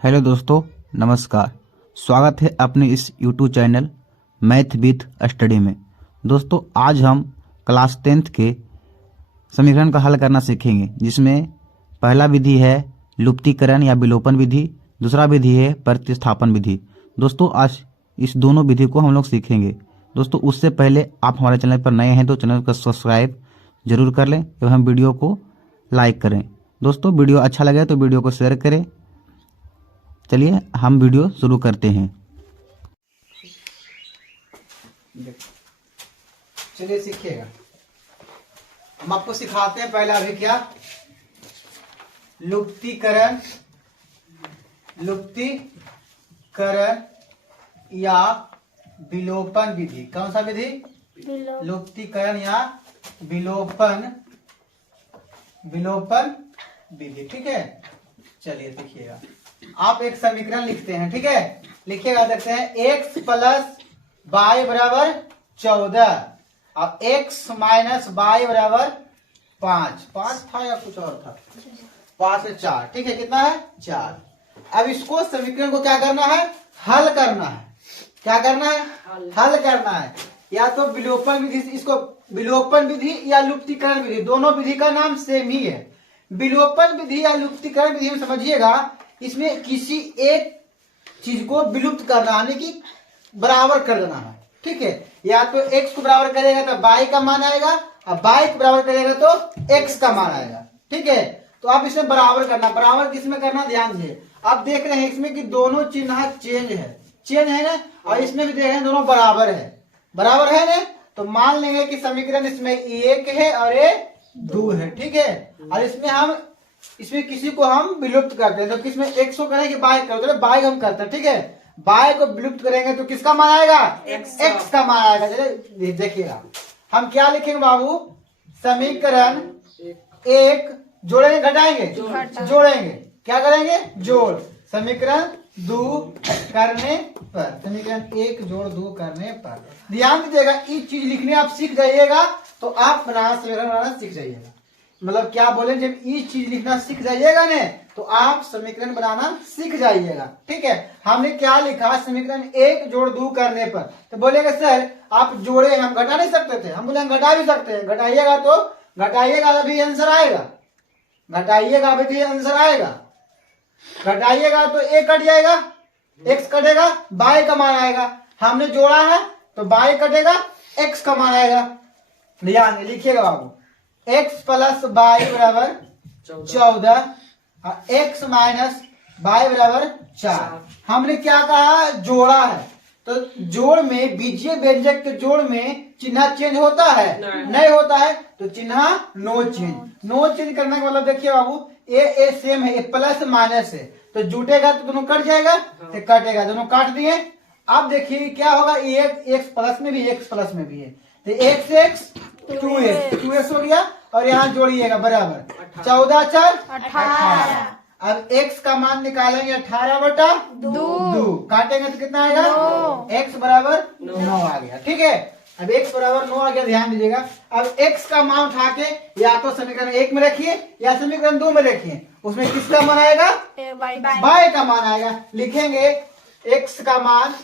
Hello दोस्तों, नमस्कार। स्वागत है अपने इस YouTube channel math with study में। दोस्तों, आज हम क्लास 10th के समीकरण का हल करना सीखेंगे, जिसमें पहला विधि है लुप्तीकरण या विलोपन विधि, दूसरा विधि है प्रतिस्थापन विधि। दोस्तों, आज इस दोनों विधि को हम लोग सीखेंगे। दोस्तों, उससे पहले आप हमारे चैनल पर नए हैं तो चैनल को सब्सक्राइब जरूर कर लें एवं वीडियो को लाइक करें। दोस्तों, वीडियो अच्छा लगे तो वीडियो को शेयर करें। चलिए हम वीडियो शुरू करते हैं। चलिए सीखिएगा। हम आपको सिखाते हैं पहला अभी क्या, लुप्तीकरण या विलोपन विधि। कौन सा विधि? लुप्तीकरण या विलोपन विधि। ठीक है, चलिए देखिएगा। आप एक समीकरण लिखते हैं, ठीक है, लिखिएगा। देखते हैं x प्लस वाई बराबर 14 और x माइनस वाई बराबर 5 था या कुछ और था? 5 से 4, ठीक है, कितना है? 4। अब इसको समीकरण को क्या करना है? हल करना है। क्या करना है? हल करना है। या तो विलोपन विधि, इसको विलोपन विधि या लुप्तीकरण विधि, दोनों विधि का नाम सेम ही है। विलोपन विधि या लुप्तीकरण विधि में समझिएगा, इसमें किसी एक चीज को विलुप्त करना, यानी कि बराबर कर देना है। ठीक है, या तो x को बराबर करेगा तो y का मान आएगा, और y को बराबर करेगा तो x का मान आएगा। ठीक है, तो आप इसमें बराबर करना। बराबर किसमें करना, ध्यान दीजिए। आप देख रहे हैं इसमें कि दोनों चिन्ह चेंज है ना, और इसमें भी देख रहे हैं दोनों बराबर है ना। तो मान लेंगे कि समीकरण इसमें 1 है और ये 2 है। ठीक है, और इसमें किसी को हम विलुप्त करते हैं, तो किसमें x को करें कि y करते हैं? y हम करते हैं। ठीक है, y को विलुप्त करेंगे तो किसका मान आएगा? x का मान आएगा। चलिए देखिएगा, हम क्या लिखेंगे बाबू? समीकरण 1 जोड़ेंगे घटाएंगे? जोड़ेंगे। क्या करेंगे? जोड़। समीकरण 2 करने पर, समीकरण 1 जोड़ 2 करने पर। ध्यान दीजिएगा, ये चीज लिखने आप सीख जाइएगा तो आप समीकरण बनाना सीख जाइएगा। मतलब क्या बोले, जब ये चीज लिखना सीख जाइएगा ने तो आप समीकरण बनाना सीख जाइएगा। ठीक है, हमने क्या लिखा? समीकरण 1 जोड़ 2 करने पर। तो बोलेगा सर आप जोड़े, हम घटा नहीं सकते थे? हम बोले हम घटा भी सकते हैं। घटाइएगा अभी आंसर आएगा। घटाइएगा अभी तो आंसर आएगा। घटाइएगा तो a कट जाएगा, x कटेगा, y का मान आएगा। हमने जोड़ा है तो y कटेगा, x का मान आएगा। ध्यान लिखिएगा बाबू, x प्लस वाई बराबर 14 और x माइनस वाई बराबर 4। हमने क्या कहा? जोड़ा है। तो जोड़ में, बीजीय व्यंजक के जोड़ में चिन्ह चेंज होता है? नहीं होता है। तो चिन्ह नो चेंज करने का मतलब देखिए बाबू, ए सेम है, ये प्लस माइनस है, तो जुटेगा तो दोनों कट जाएगा, तो कटेगा, दोनों काट दिए। अब देखिए क्या होगा, x प्लस में भी, x प्लस में भी है, तो x 2x हो गया, और यहाँ जोड़िएगा बराबर 14 4 18। अब x का मान निकालेंगे 18/2, काटेंगे तो कितना आएगा? x बराबर 9 आ गया। ठीक है, अब x बराबर 9 आ गया। ध्यान दीजिएगा, अब x का मान उठा के या तो समीकरण 1 में रखिए या समीकरण 2 में रखिए। उसमें किसका मान आएगा? y का मान आएगा। लिखेंगे x का मान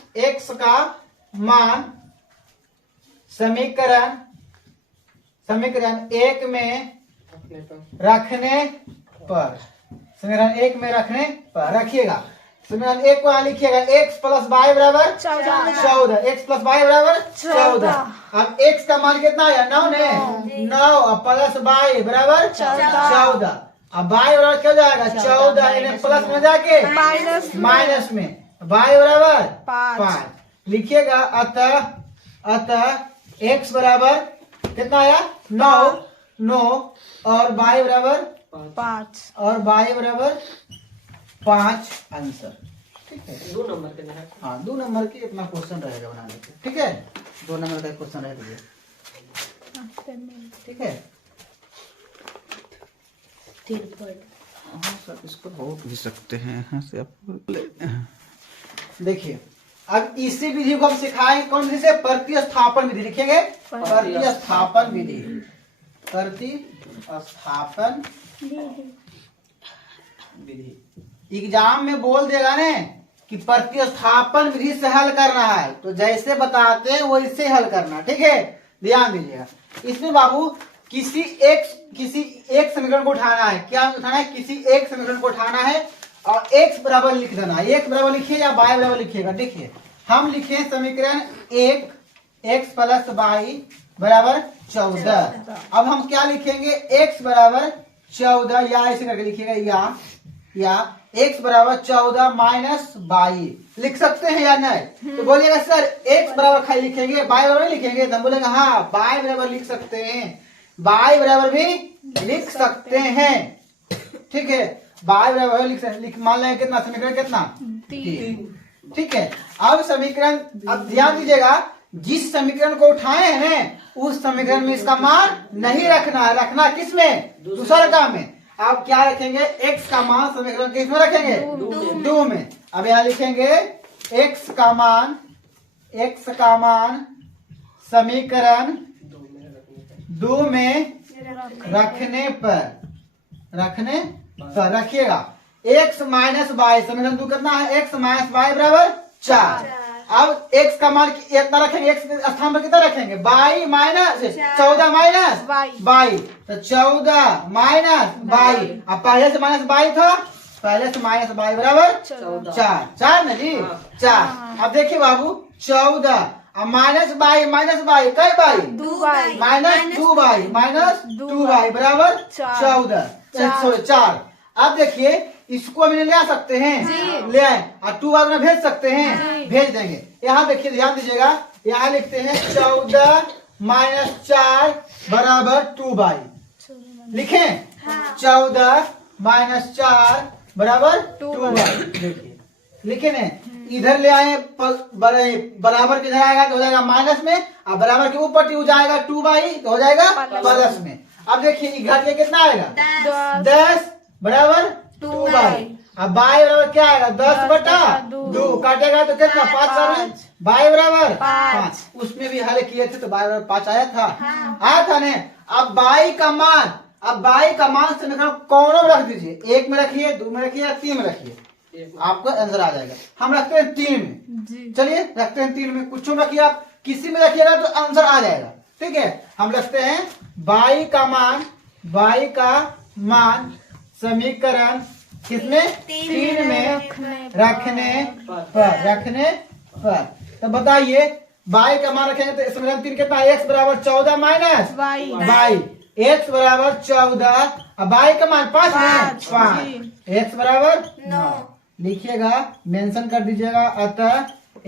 समीकरण 1 में रखने पर, समीकरण 1 में रखने पर रखिएगा। समीकरण 1 को यहाँ लिखिएगा, x प्लस वाई बराबर 14, x प्लस वाई बराबर 14। अब x का मान कितना आया? 9 ने, 9 प्लस वाई बराबर 14। अब y बराबर क्या जाएगा? 14, यानी प्लस में जाके माइनस में, y बराबर 5 लिखिएगा। अतः x बराबर कितना आया? 9 और y बराबर 5 आंसर। ठीक है, 2 नंबर के, हाँ 2 नंबर के इतना क्वेश्चन रहेगा बनाने के। ठीक है, 2 नंबर का क्वेश्चन रहेगा। ठीक है, सर इसको रोक भी सकते हैं यहाँ से आप। देखिए, अब इसी विधि को हम सिखाएंगे। कौन विधि से? प्रतिस्थापन विधि। लिखेंगे प्रतिस्थापन विधि। एग्जाम में बोल देगा ने कि प्रतिस्थापन विधि से हल करना है, तो जैसे बताते हैं वैसे हल करना, ठीक है। ध्यान दीजिएगा, इसमें बाबू किसी एक समीकरण को उठाना है। क्या उठाना है? किसी एक समीकरण को उठाना है और x बराबर लिख देना है। x बराबर लिखिए या y बराबर लिखिएगा। देखिए हम लिखे समीकरण 1 x प्लस वाई बराबर 14। अब हम क्या लिखेंगे? x बराबर 14 या ऐसे करके लिखिएगा, या x बराबर 14 माइनस वाई लिख सकते हैं या नहीं? तो बोलिएगा सर x बराबर खाली लिखेंगे, y बराबर लिखेंगे। तो हम बोलेंगे हाँ y बराबर लिख सकते हैं, y बराबर भी लिख सकते हैं, ठीक है। y बराबर लिख मान लें कितना, समीकरण कितना? 3, ठीक है। अब समीकरण, अब ध्यान दीजिएगा, जिस समीकरण को उठाए हैं उस समीकरण में इसका मान नहीं रखना है, रखना किस में? दूसरा का में। आप क्या रखेंगे? x का मान समीकरण किस में रखेंगे? 2 में। अब यहाँ लिखेंगे x का मान समीकरण 2 में रखने पर रखिएगा x माइनस वाई, समीकरण 2 कितना है? x माइनस वाई बराबर 4। अब x का मान इतना रखेंगे, x के स्थान पर कितना रखेंगे? वाई माइनस 14 माइनस वाई, तो 14 माइनस वाई। अब पहले से माइनस वाई था, पहले से माइनस वाई बराबर 4 ना जी, 4। अब देखिए बाबू 14 अब माइनस वाई कई वाई? 2 वाई माइनस 2 वाई बराबर 4। अब देखिए इसको हम ले आ सकते हैं, ले आए, और 2 वाई में भेज सकते हैं, भेज देंगे। यहाँ देखिए ध्यान दीजिएगा, यहाँ लिखते हैं 14 माइनस 4 बराबर 2 वाई, लिखें 14 माइनस 4 बराबर 2 वाई। देखिए लिखे न, इधर ले आए बराबर के इधर आएगा तो हो जाएगा माइनस में, और बराबर के ऊपर हो जाएगा 2 वाई तो हो जाएगा प्लस में। अब देखिए घर के कितना आएगा? 10 बराबर 2 वाई। अब वाई बराबर क्या आएगा? 10 बटा 2 काटेगा तो कितना? 5 वाई बराबर 5। उसमें भी हल किए थे तो वाई बराबर 5 आया था ने। अब वाई का मान समीकरण कौनों में रख दीजिए, 1 में रखिए, 2 में रखिए या 3 में रखिए, आपको आंसर आ जाएगा। हम रखते हैं 3 में, चलिए रखते हैं 3 में, कुछ रखिए आप, किसी में रखिएगा तो आंसर आ जाएगा, ठीक है। हम रखते हैं वाई का मान समीकरण किसमें? 3 में रखने पर। तो बताइए वाई का मान रखेंगे तो समीकरण 3 कितना? x बराबर 14 माइनस वाई, x बराबर 14, अब वाई का मान 5 x बराबर 9 लिखिएगा, मेंशन कर दीजिएगा। अतः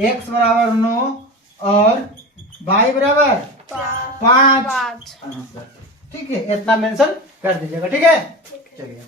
x बराबर 9 और y बराबर 5, ठीक है, इतना मेंशन कर दीजिएगा, ठीक है। चलिए।